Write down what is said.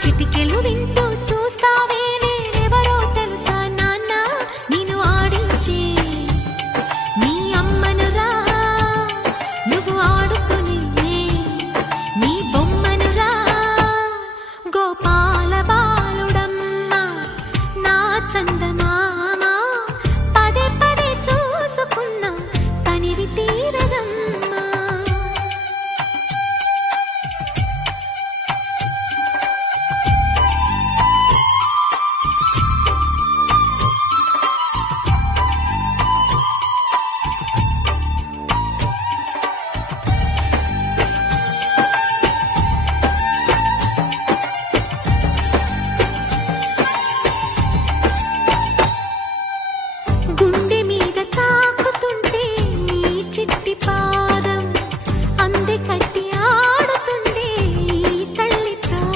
చిటికెలు వింటూ చూస్తావే నేనెవరో తెలుసా నాన్న నిన్ను ఆడించే నీ అమ్మనురా నువ్వు ఆడుకుని నీ బొమ్మనురా గోపాల